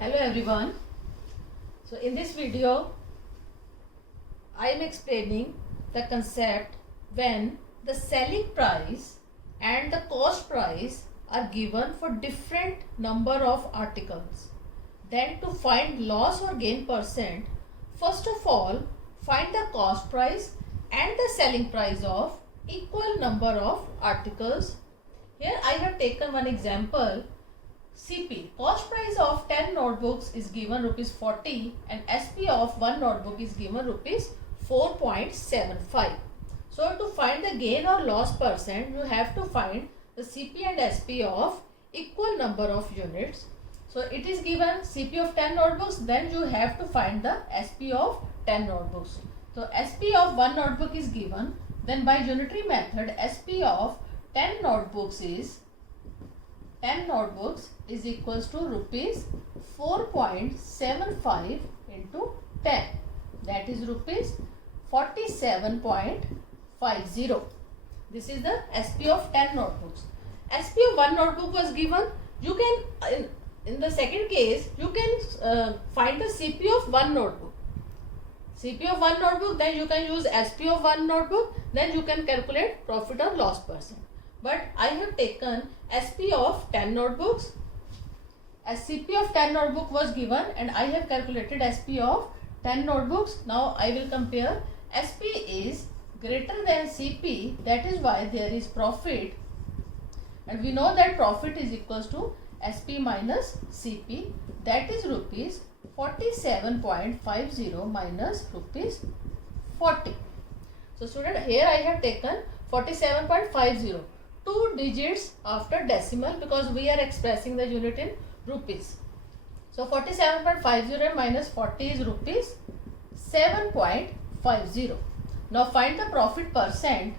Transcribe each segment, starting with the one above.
Hello everyone. So in this video I am explaining the concept when the selling price and the cost price are given for different number of articles. Then to find loss or gain percent, first of all find the cost price and the selling price of equal number of articles. Here I have taken one example. CP, cost price of 10 notebooks is given rupees 40 and SP of 1 notebook is given rupees 4.75. So to find the gain or loss percent, you have to find the CP and SP of equal number of units. So it is given CP of 10 notebooks, then you have to find the SP of 10 notebooks. So SP of 1 notebook is given, then by unitary method SP of 10 notebooks is equals to rupees 4.75 into 10, that is rupees 47.50. This is the SP of 10 notebooks. SP of 1 notebook was given. You can in the second case you can find the CP of 1 notebook. CP of 1 notebook, then you can use SP of 1 notebook, then you can calculate profit or loss percent. But I have taken SP of 10 notebooks. As CP of 10 notebook was given and I have calculated SP of 10 notebooks. Now I will compare. SP is greater than CP, that is why there is profit, and we know that profit is equals to SP minus CP, that is rupees 47.50 minus rupees 40. So student, here I have taken 47.50. 2 digits after decimal because we are expressing the unit in rupees. So 47.50 minus 40 is rupees 7.50. Now find the profit percent.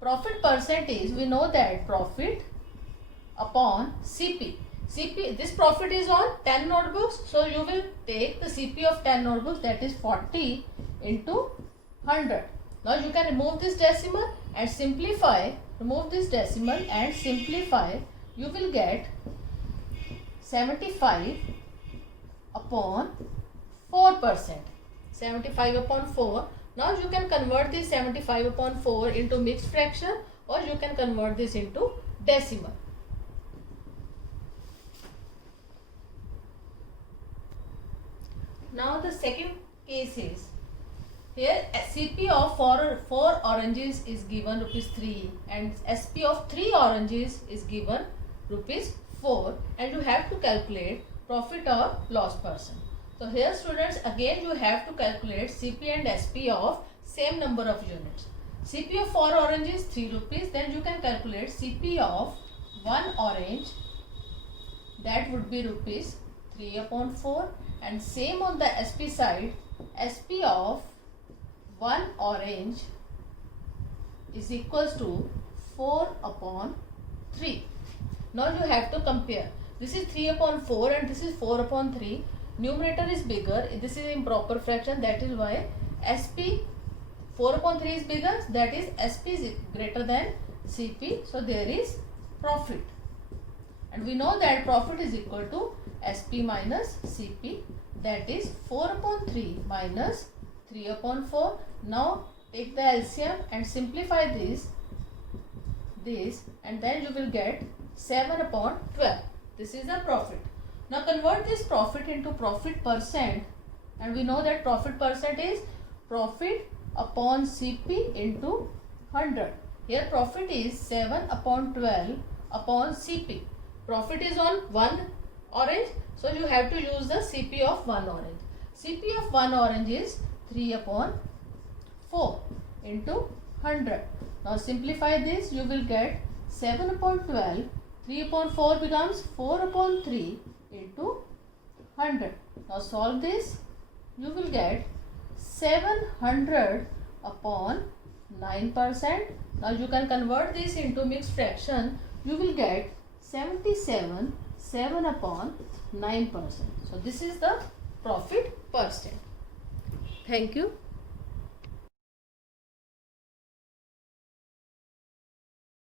Profit percent is, we know that profit upon CP. CP, this profit is on 10 notebooks. So you will take the CP of 10 notebooks, that is 40 into 100. Now you can remove this decimal and simplify. Remove this decimal and simplify. You will get 75 upon 4%. 75 upon 4. Now you can convert this 75 upon 4 into mixed fraction, or you can convert this into decimal. Now the second case is, here CP of 4 oranges is given rupees 3 and SP of 3 oranges is given rupees 4, and you have to calculate profit or loss percent. So here students, again you have to calculate CP and SP of same number of units. CP of 4 oranges 3 rupees, then you can calculate CP of 1 orange, that would be rupees 3 upon 4, and same on the SP side, SP of 1 orange is equals to 4 upon 3. Now you have to compare. This is 3 upon 4 and this is 4 upon 3. Numerator is bigger. This is improper fraction, that is why SP 4 upon 3 is bigger, that is SP is greater than CP. So there is profit. And we know that profit is equal to SP minus CP, that is 4 upon 3 minus 3 upon 4. Now take the LCM and simplify this and then you will get 7 upon 12. This is the profit. Now convert this profit into profit percent, and we know that profit percent is profit upon CP into 100. Here profit is 7 upon 12 upon CP. Profit is on 1 orange, so you have to use the CP of 1 orange. CP of 1 orange is 3 upon 4 into 100. Now simplify this, you will get 7 upon 12, 3 upon 4 becomes 4 upon 3 into 100. Now solve this, you will get 700 upon 9%. Now you can convert this into mixed fraction, you will get 77 7 upon 9%. So this is the profit percent. Thank you.